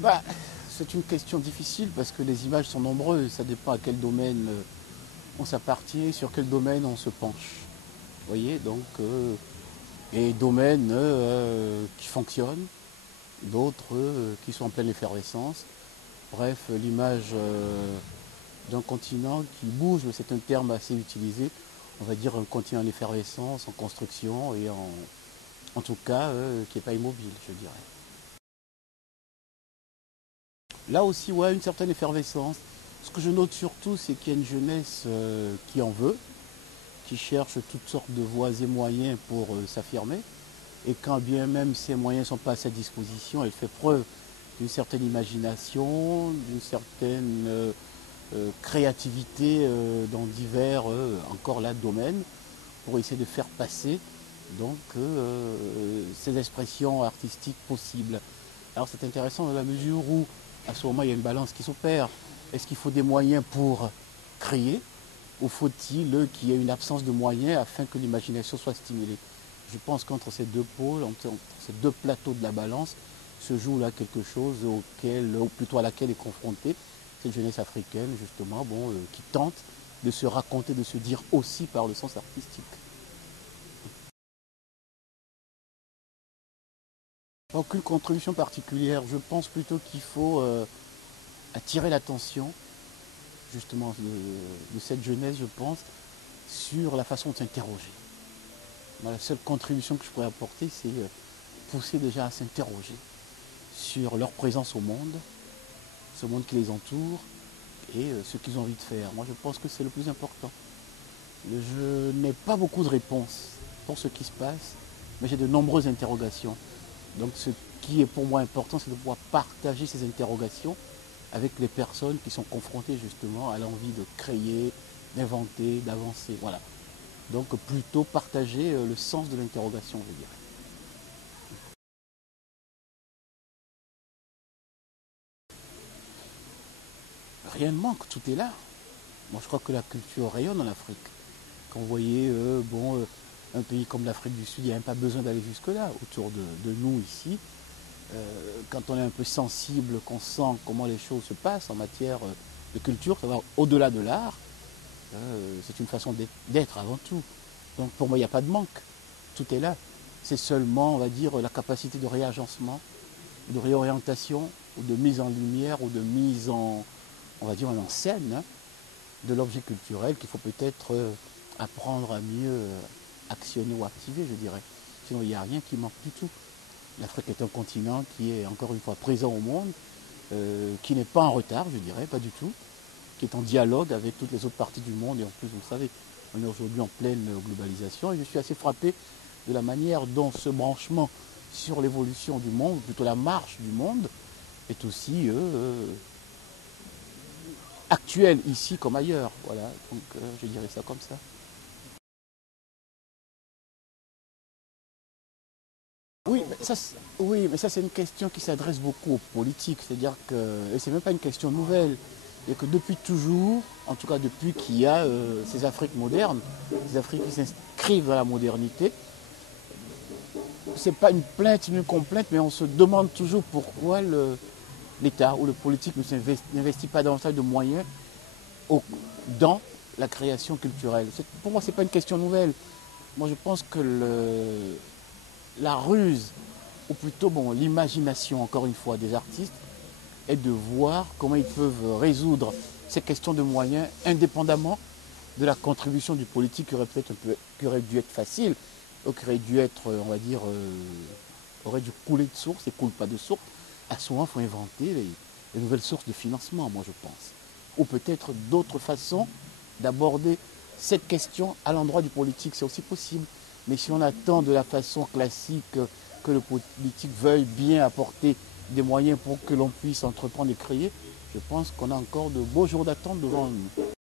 Bah, c'est une question difficile parce que les images sont nombreuses. Ça dépend à quel domaine on s'appartient, sur quel domaine on se penche. Vous voyez, donc, il y a des domaines qui fonctionnent, d'autres qui sont en pleine effervescence. Bref, l'image d'un continent qui bouge, c'est un terme assez utilisé. On va dire un continent en effervescence, en construction et en tout cas qui n'est pas immobile, je dirais. Là aussi, ouais, une certaine effervescence. Ce que je note surtout, c'est qu'il y a une jeunesse qui en veut, qui cherche toutes sortes de voies et moyens pour s'affirmer. Et quand bien même ces moyens ne sont pas à sa disposition, elle fait preuve d'une certaine imagination, d'une certaine créativité dans divers, encore là, domaines, pour essayer de faire passer donc ces expressions artistiques possibles. Alors c'est intéressant dans la mesure où, à ce moment, il y a une balance qui s'opère. Est-ce qu'il faut des moyens pour créer ou faut-il qu'il y ait une absence de moyens afin que l'imagination soit stimulée? Je pense qu'entre ces deux pôles, entre ces deux plateaux de la balance, se joue là quelque chose auquel, ou plutôt à laquelle est confrontée cette jeunesse africaine, justement, bon, qui tente de se raconter, de se dire aussi par le sens artistique. Aucune contribution particulière. Je pense plutôt qu'il faut attirer l'attention justement de cette jeunesse, je pense, sur la façon de s'interroger. La seule contribution que je pourrais apporter, c'est pousser déjà à s'interroger sur leur présence au monde, ce monde qui les entoure et ce qu'ils ont envie de faire. Moi, je pense que c'est le plus important. Je n'ai pas beaucoup de réponses pour ce qui se passe, mais j'ai de nombreuses interrogations. Donc ce qui est pour moi important, c'est de pouvoir partager ces interrogations avec les personnes qui sont confrontées justement à l'envie de créer, d'inventer, d'avancer. Voilà. Donc plutôt partager le sens de l'interrogation, je dirais. Rien ne manque, tout est là. Moi je crois que la culture rayonne en Afrique. Quand vous voyez un pays comme l'Afrique du Sud, il n'y a même pas besoin d'aller jusque-là, autour de nous ici. Quand on est un peu sensible, qu'on sent comment les choses se passent en matière de culture, ça va au-delà de l'art, c'est une façon d'être avant tout. Donc pour moi, il n'y a pas de manque. Tout est là. C'est seulement, on va dire, la capacité de réagencement, de réorientation, ou de mise en lumière, ou de mise en, on va dire, en scène hein, de l'objet culturel qu'il faut peut-être apprendre à mieux actionner ou activer, je dirais. Sinon, il n'y a rien qui manque du tout. L'Afrique est un continent qui est encore une fois présent au monde, qui n'est pas en retard, je dirais, pas du tout, qui est en dialogue avec toutes les autres parties du monde. Et en plus, vous savez, on est aujourd'hui en pleine globalisation. Et je suis assez frappé de la manière dont ce branchement sur l'évolution du monde, plutôt la marche du monde, est aussi actuel ici comme ailleurs. Voilà, donc je dirais ça comme ça. Oui, mais ça c'est une question qui s'adresse beaucoup aux politiques, c'est-à-dire que, et c'est même pas une question nouvelle, et que depuis toujours, en tout cas depuis qu'il y a ces Afriques modernes, ces Afriques qui s'inscrivent dans la modernité, c'est pas une plainte ni une complainte, mais on se demande toujours pourquoi l'État ou le politique n'investit pas davantage de moyens dans la création culturelle. Pour moi, c'est pas une question nouvelle. Moi, je pense que la ruse, ou plutôt bon, l'imagination, encore une fois, des artistes, est de voir comment ils peuvent résoudre ces questions de moyens indépendamment de la contribution du politique qui aurait peut-être qui aurait dû être facile, ou qui aurait dû être, on va dire, aurait dû couler de source et coule pas de source. À ce moment, il faut inventer les nouvelles sources de financement, moi je pense. Ou peut-être d'autres façons d'aborder cette question à l'endroit du politique, c'est aussi possible. Mais si on attend de la façon classique que le politique veuille bien apporter des moyens pour que l'on puisse entreprendre et créer, je pense qu'on a encore de beaux jours d'attente devant nous.